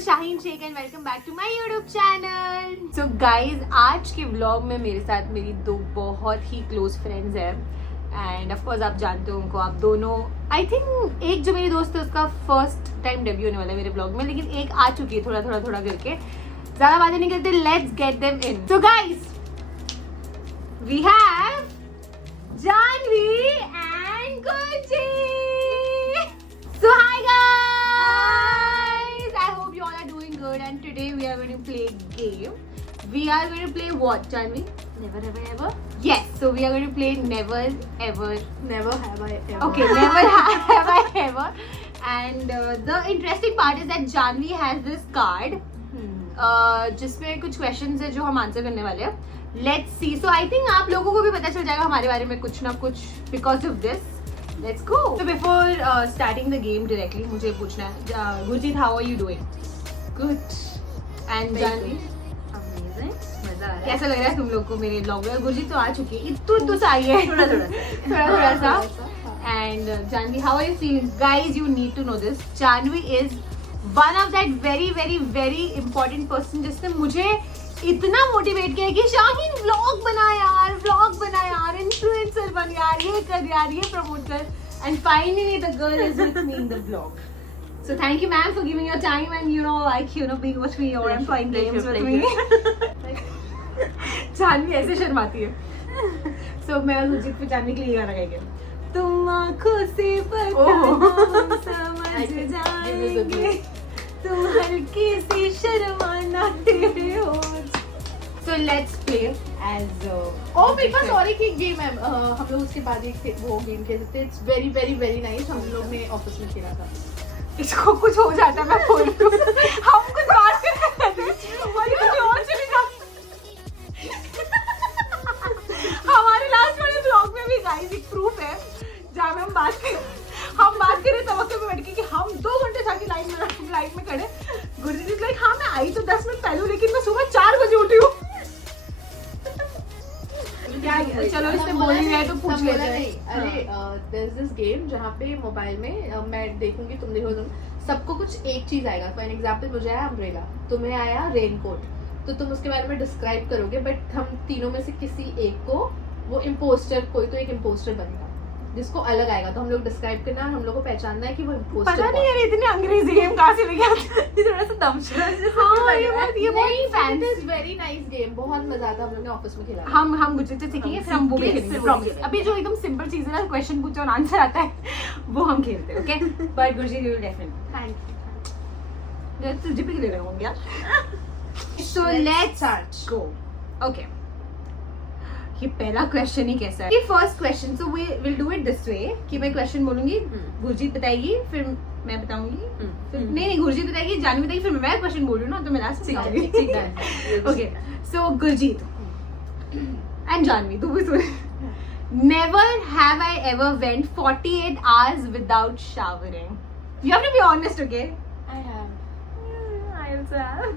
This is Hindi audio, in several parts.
is Shaheen Sheikh and welcome back to my YouTube channel. So guys, आज के vlog में मेरे साथ मेरी दो बहुत ही close friends हैं and of course आप जानते हो उनको, आप दोनों I think एक जो मेरी दोस्त है उसका first time debut होने वाला है मेरे vlog में, लेकिन एक आ चुकी है थोड़ा करके. ज़्यादा बातें नहीं करते, let's get them in. So guys, we have Janvi and Gurjeet. So hi guys, I hope you all are doing good and today we are going to play a game. We are going to play what, Janvi? Never have I ever? Yes, so we are going to play never ever. Never have I ever. Okay, never have I ever. And the interesting part is that Janvi has this card जिसमें कुछ questions है जो हम आंसर करने वाले हैं. Let's see. So I think आप लोगों को भी पता चल जाएगा हमारे बारे में कुछ ना कुछ because of this. Let's go. So before starting the game directly, मुझे पूछना है, Gurjeet, how are you doing? Good. And Janvi, Amazing. मजा आ रहा है. कैसा लग रहा है तुम लोग को मेरे ब्लॉग में? गुरजीत तो आ चुकी है, तू सा आई है थोड़ा सा. And Janvi, how are you feeling? Guys, you need to know this. Janvi is one of that very important person जिसने मुझे इतना मोटिवेट किया कि शाहीन व्लॉग बना यार, इन्फ्लुएंसर बन यार, ये कर यार, ये प्रमोट कर. And finally the girl is with me in the vlog. So thank you ma'am for giving your time and being with me and playing games with me. Janvi ऐसे शर्माती है. So मैं और गुरजीत पे जानवी के लिए गाना गाएंगे. तुम आँखों से पकड़ो समझ जाएंगे, तुम हल्की सी शर्माना तेरे होठ. So let's play as Oh मेरे पास और एक गेम है. हम लोग उसके बाद एक वो गेम खेलते थे. It's very nice. हम लोग ने ऑफिस में खेला था. इसको कुछ हो जाता मैं बोल दूँ, हम कुछ बात करते और चले जाते. हमारे लास्ट वाले ब्लॉग में भी गाइस एक प्रूफ है जहाँ में हम बात करें तवक्के में बैठ के कि हम 2 घंटे जाके लाइन में खड़े. गुरजीत इज लाइक हाँ मैं आई तो 10 मिनट पहले हूँ लेकिन मैं सुबह 4 बजे उठी हूँ. चलो इससे बोली है तो पूछ लेते हैं. अरे there's this game जहाँ पे मोबाइल में मैं देखूंगी, तुम देखो, सबको कुछ एक चीज आएगा. फॉर एग्जाम्पल मुझे आया अम्ब्रेला, तुम्हें आया रेनकोट, तो तुम उसके बारे में डिस्क्राइब करोगे. बट हम तीनों में से किसी एक को वो इम्पोस्टर, कोई तो एक इम्पोस्टर बनेगा जिसको अलग आएगा. तो हम लोग डिस्क्राइब करना है, हम लोग को पहचानना है कि वो इम्पोस्टर. पता नहीं यार इतने अंग्रेजी गेम कहाँ से लेके आते. थोड़ा सा दमशराज. हाँ ये बहुत फैंसी वेरी नाइस गेम. बहुत मजा आता. हम लोग ने ऑफिस में खेला. हम गुरजीत से सीखेंगे फिर हम वो भी खेलेंगे. अभी जो एकदम सिंपल चीज है ना, क्वेश्चन पूछो और आंसर आता है, वो हम खेलते हैं. Okay but Gurjeet you will definitely. Thank you. तुझे भी खेल रहे होंगे यार. So let's go. ओके, ये पहला क्वेश्चन ही कैसा है? First question. So we will do it this way कि मैं क्वेश्चन बोलूंगी, गुरजीत बताएगी, फिर मैं बताऊंगी, फिर नहीं गुरजीत बताएगी, जानवी बताएगी, फिर मैं क्वेश्चन बोल रही हूँ ना तो मैं लास्ट सीख जाऊंगी. Okay so Gurjeet and Janvi, तू भी सुन. Never have I ever went 48 hours without showering. You have to be honest, okay? I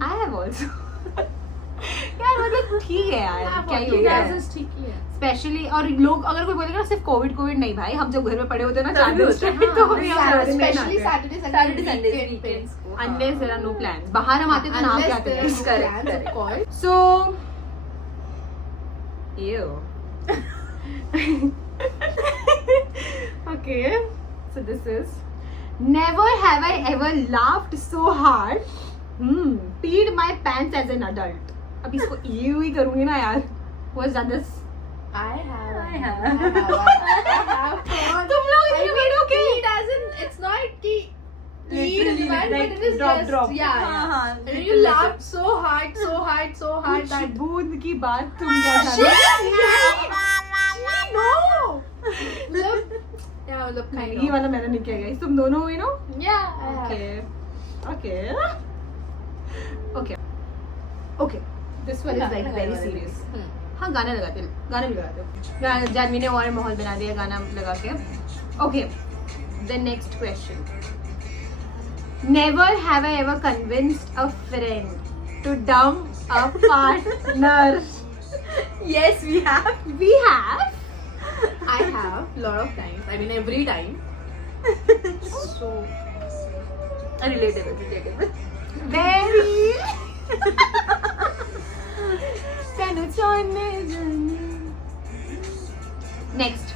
have also. यार मतलब ठीक है यार, क्या ही हो गया है. ठीक ही है. स्पेशली और लोग अगर कोई बोलेगा ना सिर्फ कोविड नहीं भाई, हम जब घर में पड़े होते हैं ना 4 दिन स्पेशली सैटरडे संडे वीकेंड्स को. unless there are no plans. बाहर हम आते तो नाम क्या आते हैं. So ew. Okay, so this is never have I ever laughed so hard, peed my pants as an adult. अब इसको ew ही करूँगी ना यार. What's done this? I have. तुम लोग इसमें बैठो कि It's not कि lead in that, but it is drop. just yeah. And you laugh so hard कुछ that बूंद की बात तुम क्या जानते हो? मतलब ये वाला मैंने नहीं किया guys. तुम दोनों हुई no? Okay. This one is like very serious. हाँ गाना भी लगाते हो. जानवी ने और माहौल बना दिया गाना लगा के. Okay, the next question. Never have I ever convinced a friend to dump a partner. Yes, we have. I have lot of times. I mean every time. So relatable. very tenu chone jane. Next.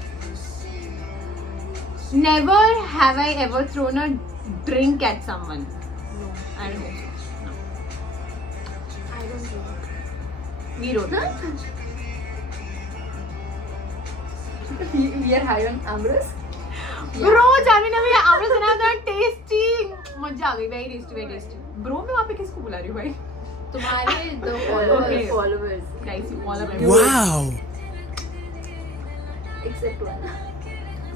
Never have I ever thrown a drink at someone. No, I don't think so. No. I don't know. We wrote that. We are high on Amrus. Bro, Janvi ने भी आमरस बनाया था tasty. मजा आ गई, very tasty, very tasty. Bro, मैं वहाँ पे किसको बुला रही हूँ भाई? तुम्हारे दो Okay. Followers. Guys, you all are Wow. Except one.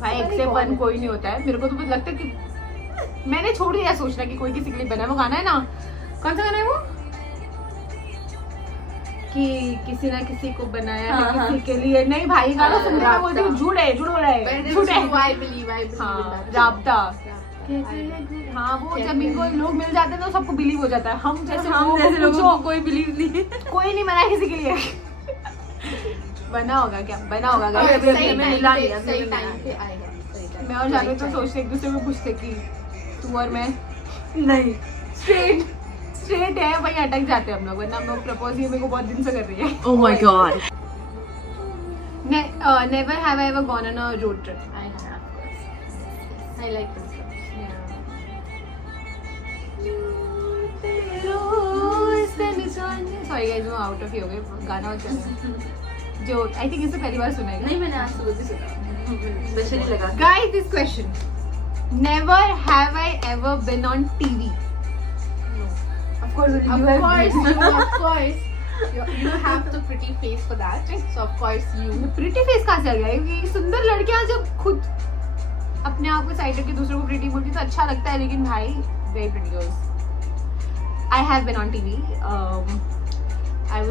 भाई एक्सेप्ट वन कोई नहीं होता है. मेरे को तो बस लगता है कि मैंने छोड़ दिया सोचना कि कोई किसी के लिए बना है. वो गाना है ना, कौन सा गाना है वो, कि किसी ना किसी को बनाया है हाँ, किसी के लिए. नहीं भाई, गाना सुन रहा है, बोलती हूँ झूठ है, झूठ हो रहा है, झूठ है. I believe हाँ, in that. राब्ता. I- हाँ, वो जब इनको लोग मिल जाते हैं तो सबको बिलीव हो जाता है. हम जैसे लोगों को कोई बिलीव नहीं है. कोई नहीं बनाया किसी के लिए. बना होगा क्या, बना होगा और guys. अभी सही हमें time मिला पे- लिया, सही हमें time मिला पे आएगा, सही time मैं और पे, जाने right तो time. सोचते एक दूसरे को पूछते कि तू और मैं नहीं. स्ट्रेट है भाई, अटक जाते हैं हम लोग. वरना हम लोग प्रपोज ये मेरे को बहुत दिन से कर रही है. Oh my god. Never have I ever gone on a road trip. I have, of course. I like this stuff. Sorry guys, मैं out of ही हो गई. गाना और चल रहा है. जो आई थिंक इसे पहली बार सुना है. नहीं, मैंने आज सुबह भी सुना. स्पेशली लगा. Guys, this question. Never have I ever been on TV. Of course, Of course, you have the pretty face for that. So of course you. Pretty face कहाँ से आ गया? ये सुंदर लड़कियां जब खुद अपने आप को साइड करके दूसरों को प्रिटी बोलती है तो अच्छा लगता है, लेकिन भाई very pretty girls. I have been on TV. I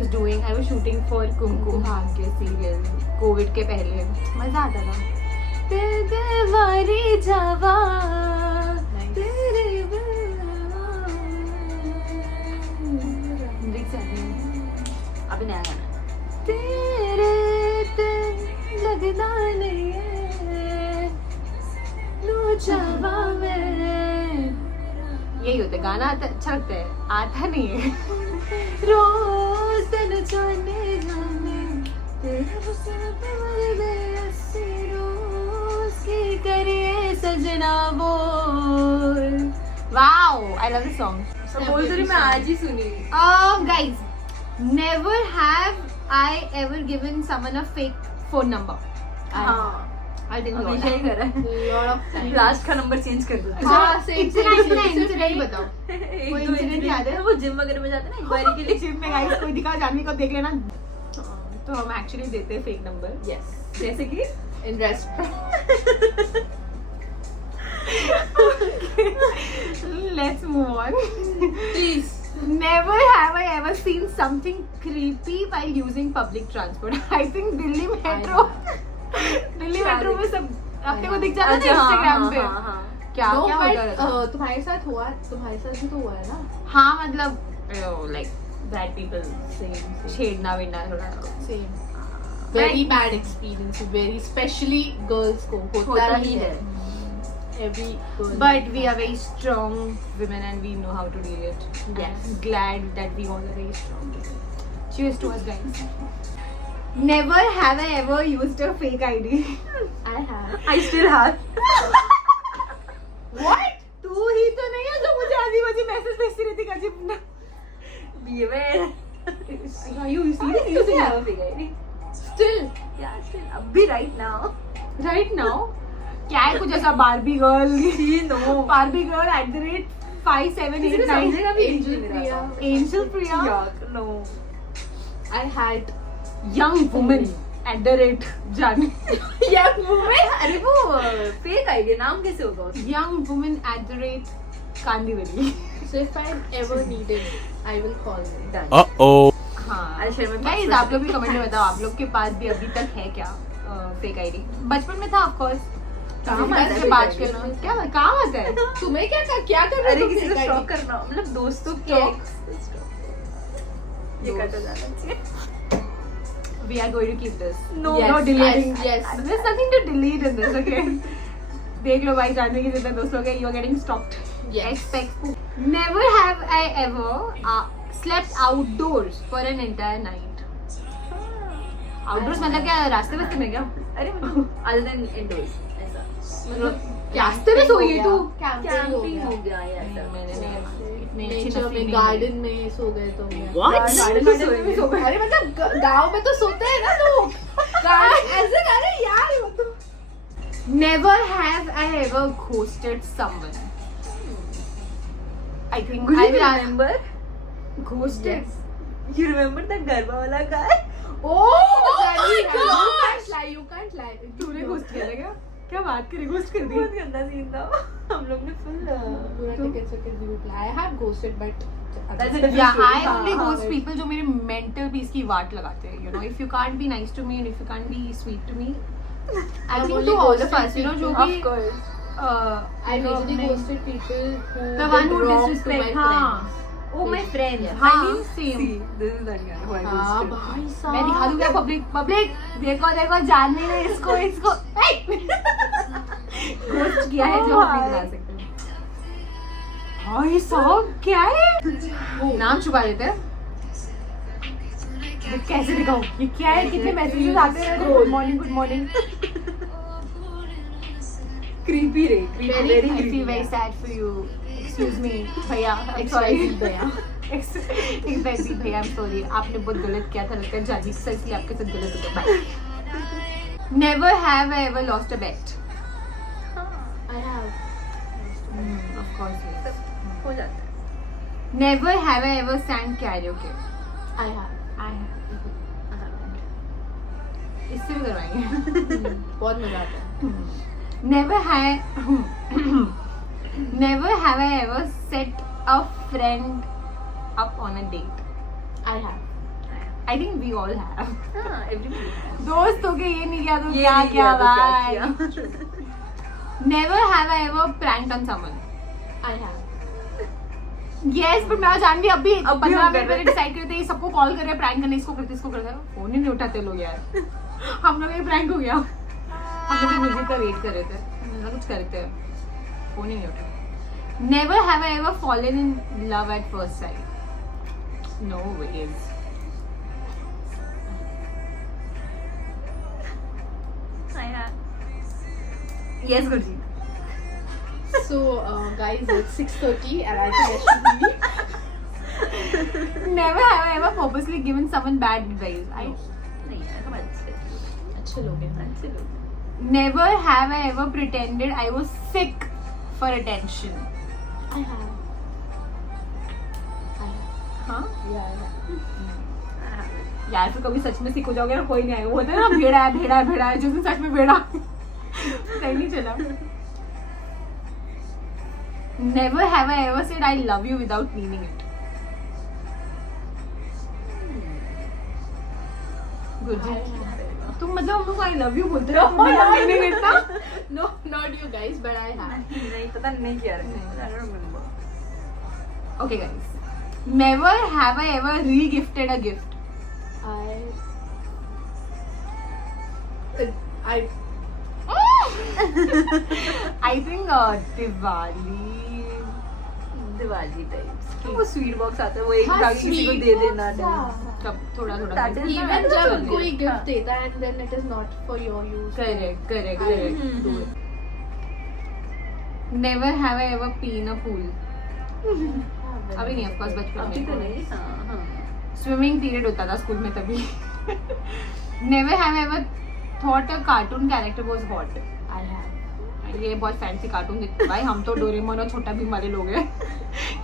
was shooting for Kumkum Bhagya serial Covid के पहले. मजा आता था. तेरे जावा तेरे लिरिक्स आते हैं. अभी नया गाना. तेरे ते लगना नहीं है लो जावा में. यही होता है. गाना आता अच्छा लगता है, आता नहीं है. रोज तेन जाने जाने तेरे पे मर गए अस्सी रोज की करिए सजना बोल. Wow, I love this song. बोल तो रही, मैं आज ही सुनी. Guys, never have I ever given someone a fake phone number. हाँ. I'll tell you all. हमेशा ही करा है. Lot of time. लास्ट का नंबर चेंज कर दो. हाँ, same, इतना same, इतना same, इंसिडेंट same. बताओ. एक कोई दो incident incident याद है? वो जिम वगैरह में जाते हैं ना इंक्वायरी के लिए. जिम में गाइस कोई दिखा, जानवी को देख लेना. तो हम एक्चुअली देते हैं फेक नंबर. Yes. जैसे कि In restaurant. Let's move on. Please. Never have I ever seen something creepy while using public transport. I think Delhi metro में सब अपने को दिख जाता है ना इंस्टाग्राम पे. हाँ. क्या No, क्या but, होता रहता है? तुम्हारे साथ भी तो हुआ है ना. हाँ मतलब लाइक बैड पीपल Same. छेड़ना वेड़ना थोड़ा. Same. Very bad experience. Very, especially girls को होता ही है. Every girl. But we are very strong women and we know how to deal it. Yes. I'm glad that we all are very strong. Cheers to us guys. Never have I ever used a fake ID. I have. I still have. What? तू ही तो नहीं है जो मुझे आधी बजे मैसेज भेजती रहती काजी. Beware. Are you serious? You still have a fake ID. Still. Yeah, still. अभी right now. Right now? क्या है कुछ ऐसा Barbie girl No. Barbie girl @5789 Angel Priya. Angel Priya No. I had. Young women @जान Young woman. अरे वो फेक आईडी नाम कैसे होगा उसका? Young women @Kandivali. So if I ever needed, I will call them. Done. Uh-oh. हाँ I'll share my guys, password. आप लोग भी कमेंट में बताओ आप लोग के पास भी अभी तक है क्या फेक आईडी. बचपन में था ऑफ कोर्स. काम आता है से fake बात ID. करना क्या काम आता है. तुम्हें क्या कर रहे अरे हो किसी को fake स्टॉक ID? करना मतलब दोस्तों के Stalk. ये कटा जाना चाहिए. We are going to keep this. No. No deleting. Yes. There's nothing to delete in this, okay? देख लो भाई, जानवी के जितने दोस्त लोग हैं, you are getting stalked. Yes. Expect. Never have I ever slept outdoors for an entire night? Outdoors मतलब क्या रास्ते में क्या? अरे मतलब other than indoors ऐसा मतलब रास्ते में सोई है तू? कैंपिंग हो गया या ऐसा मैंने नहीं इतनी अच्छी नेचर नसीब में नहीं गार्डन में सो गए तुम What? गार्डन में सो गए। अरे मतलब गांव में तो सोते हैं ना लोग ऐसे अरे यार मतलब Never have I ever ghosted someone. I think Could I you will remember? ghosted. You remember that garba wala guy? oh my you can't lie तूने ghost किया था क्या? क्या बात करी? Ghost कर दी? बहुत गंदा सीन था हम लोग ने full पूरा tickets भी reply I have ghosted but That's a different Yeah, story. I only हाँ, ghost people जो मेरे mental peace की वाट लगाते हैं. You know, if you can't be nice to me and if you can't be sweet to me, I I'm think only to all of ghosting us, you know, जो Of भी course. I majorly ghosted people who The one who did wrong to disrespect, my हाँ. friends. Oh, my friend. Yes. हाँ, I mean, same. see, this is that guy who I हाँ ghosted. भाई मैं साहब दिखा दूँ क्या पब्लिक देखो जानने में इसको घोस्ट किया है जो हम नहीं दिखा सकते भाई साहब क्या है नाम छुपा देते हैं मैं कैसे दिखाऊं ये क्या है कितने मैसेजेस आते हैं गुड मॉर्निंग Creepy रे, creepy, very very I creepy. feel very sad for you excuse me भैया I'm sorry भैया भैया I'm sorry आपने बहुत गलत किया था लगता है जानी सर इसलिए आपके साथ गलत हो गया never have I ever lost a bet I have of course yes हो जाता है. never have I ever sang karaoke I have इससे भी करवाएंगे बहुत मजा आता है never have I ever set a friend up on a date I have I think we all have हाँ, everybody has. दोस्त हो के ये नहीं किया तो ये क्या नहीं क्या किया तो क्या भाई किया? never have I ever pranked on someone I have yes but मैं जानवी अभी अभी हम 15 कर मिनट रहे पहले डिसाइड करते हैं सबको कॉल कर रहे हैं प्रैंक करने इसको करते फोन ही नहीं उठाते लोग यार हम लोग ये प्रैंक हो गया हम लोग म्यूजिक का वेट कर रहे थे ना कुछ करते हैं फोन ही नहीं उठा never have I ever fallen in love at first sight no ways Yes, Gurjeet. so guys it's 6:30 and I think I should leave never have I ever purposely given someone bad advice I नहीं यार, हम अच्छे लोग हैं अच्छे लोग. never have I ever pretended I was sick for attention I have हाँ yeah I have यार तो कभी सच में सिक हो जाओगे ना कोई नहीं आएगा वो होता है ना भेड़ा है जिस दिन सच में भेड़ा कहीं नहीं चला never have I ever said I love you without meaning it Gurjeet तुम मतलब हम लोग आई लव यू बोलते हो मीनिंग इतना no not you guys but I have नहीं पता नहीं किया रे. I don't remember. okay guys never have I ever re-gifted a gift I think Diwali types. वो स्वीट बॉक्स आता है वो एक हाँ, भाग किसी को sweet दे देना. box, हाँ. तब थोड़ा That is even not जब good. कोई हाँ. गिफ्ट देता है and then it is not for your use correct hmm. never have I ever peed in a pool अभी नहीं of course अभी तो बचपन में नहीं. हाँ हाँ. स्विमिंग पीरियड होता था स्कूल में तभी never have I ever thought a cartoon character was hot I have ये बहुत फैंसी कार्टून दिखता है भाई हम तो डोरेमोन और छोटा भीम वाले लोग हैं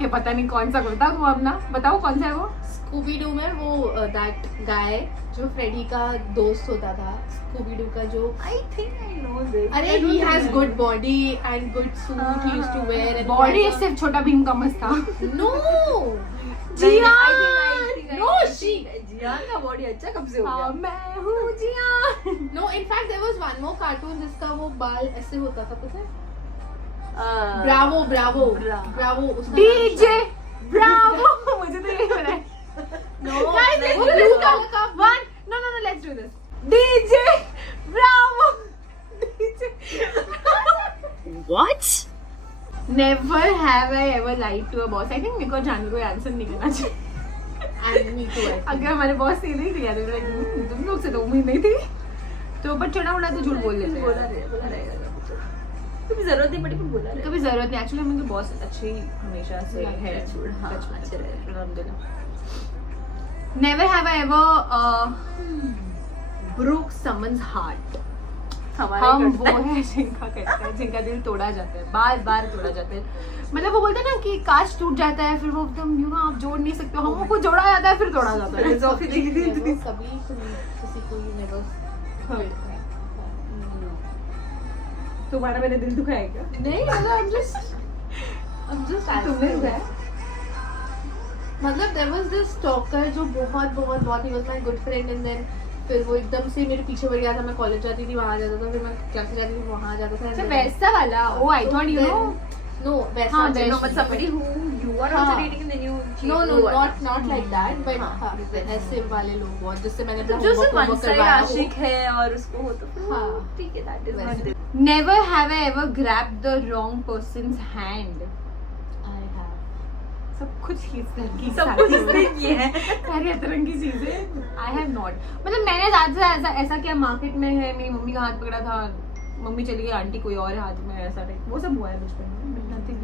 ये पता नहीं कौन सा करता वो अपना बताओ कौन सा है वो स्कूबी डू में वो दैट गाय जो फ्रेडी का दोस्त होता था स्कूबी डू का जो I think I know this. अरे I don't he has remember. good body and good suit he used to wear and body सिर्फ छोटा भीम का मस्त था no No, जियान का बॉडी अच्छा कब से हो हाँ, गया? मैं हूँ जियान no in fact there was one more cartoon जिसका वो बाल ऐसे होता था पता है ब्रावो Bravo. उसका डीजे ब्रावो मुझे तो यही पता है No, Guys, like let's do this this one. one. No, let's do this. DJ Bravo. DJ. What? Never have have I ever lied to a boss? I think मेरे को जानवी को आंसर नहीं करना चाहिए। And me too. अगर हमारे बॉस से नहीं किया तो तुम लोग से तो उम्मीद नहीं थी, तो बट छोटा मोटा तो झूठ बोल देते बोला हैं। रहेगा कभी जरूरत नहीं पड़ी, पर बोला रहेगा। कभी जरूरत नहीं, एक्चुअली हम उनके बॉस अच्छे ही हमेशा से है। हाँ, अच्छे रहे। अल्हम्दुलिल्लाह। Never have I ever broke someone's heart. हम वो है जिनका कहता है, जिनका दिल तोड़ा जाता है, बार बार तोड़ा जाता है। मतलब वो बोलते हैं ना कि काश टूट जाता है, फिर वो एकदम यू ना आप जोड़ नहीं सकते, हम को जोड़ा जाता है फिर तोड़ा जाता है। जोफी देखी थी Never, कभी किसी को never hurt. तुम्हारा मैंने दिल दुखाया क्या? नहीं, मतलब I'm just तुमने asking. दुखाया? मतलब there was this stalker जो बहुत he was my good friend, and then फिर वो एकदम से मेरे पीछे पड़ गया था। मैं कॉलेज जाती थी, वहाँ जाता था, फिर मैं क्लास जाती थी, वहाँ जाता था। अच्छा वैसा वाला? Oh I thought you know. No, वैसा हाँ, नहीं। No, but somebody who you are also dating and then you cheat. No, वो वाला। not like that, but हाँ, हाँ, ऐसे वाले लोग बहुत, जिससे मैंने अपना जो सिर्फ homework one side करवाया हो। आशिक है और उसको हो तो फिर हाँ। ठीक है, that is वैसे। one thing. Never have I ever grabbed the wrong person's hand. I have. सब कुछ ही की सब कुछ इसने किया है। सारी अतरंगी चीजें आई हैव नॉट। मतलब मैंने ज्यादा ऐसा किया, मार्केट में है मेरी मम्मी का हाथ पकड़ा था, मम्मी चली गई, आंटी कोई और हाथ में, ऐसा टाइप वो सब हुआ है बचपन में, but nothing.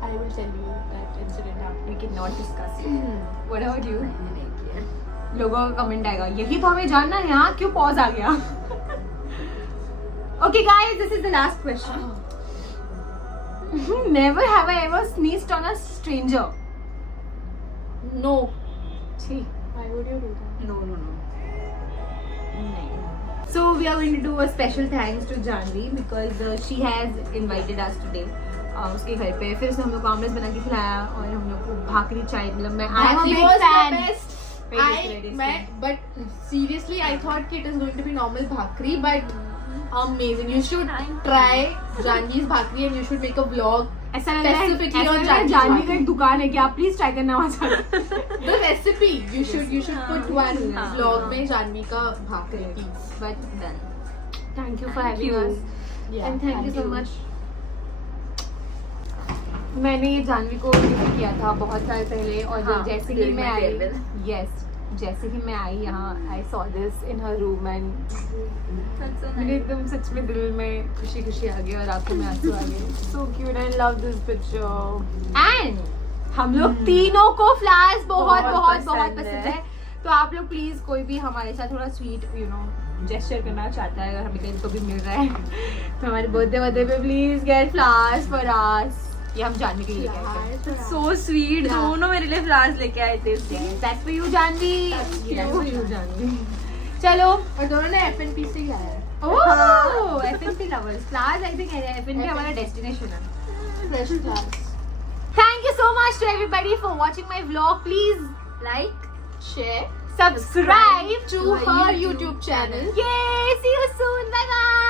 I will tell you that incident after. We cannot discuss it. What about you? मैंने नहीं किया। लोगों का कमेंट आएगा, यही तो हमें जानना है, यहाँ क्यों पॉज आ गया? Okay guys, this is the last question. Never have I ever sneezed on a stranger. No. छी. Why would you do that? No. So we are going to do a special thanks to Janvi because she has invited us today. उसके घर पे फिर से हम लोग को आमरस बना के खिलाया और हम लोग को भाकरी चाय, मतलब मैं I am a big fan. But seriously, I thought it is going to be normal bhakri, but amazing. You should try Janvi's bhakri and you should make a vlog. ऐसा लग रहा Specifically on है Janvi's जानवी का bhakri. एक दुकान है, क्या आप प्लीज ट्राई करना वहाँ जाकर? The recipe you should put one हाँ. vlog में जानवी का bhakri की. But Done. thank you for Thank having you. us Yeah, and thank you so much. मैंने ये जानवी को गिफ्ट किया था बहुत साल पहले और हाँ, जैसे ही during मैं my आई, farewell. यस जैसे ही मैं आई यहाँ, I saw this in her room and That's so मेरे nice. एकदम सच में दिल में खुशी खुशी आ गई और आंखों में आंसू आ गए। So cute, I love this picture. And हम लोग तीनों को फ्लावर्स बहुत बहुत बहुत बहुत पसंद पसंद है। है, तो आप लोग प्लीज कोई भी हमारे साथ थोड़ा स्वीट यू नो जेस्चर करना चाहता है, अगर हमें कहीं को भी मिल रहा है तो हमारे बर्थडे पे please get flowers for us. ये हम जानने के लिए कहते हैं। So sweet. Yeah. दोनों मेरे लिए flowers लेके आए थे। That's for you Janhvi. Thank you. That's for you Janhvi. चलो और दोनों ने FNP से ही आया है. Oh FNP lovers flowers, I think FNP हमारा डेस्टिनेशन है। Fresh flowers. Thank you so much to everybody for watching my vlog. Please Like. Share. subscribe To my her YouTube YouTube channel. Yay! See you soon. Bye bye.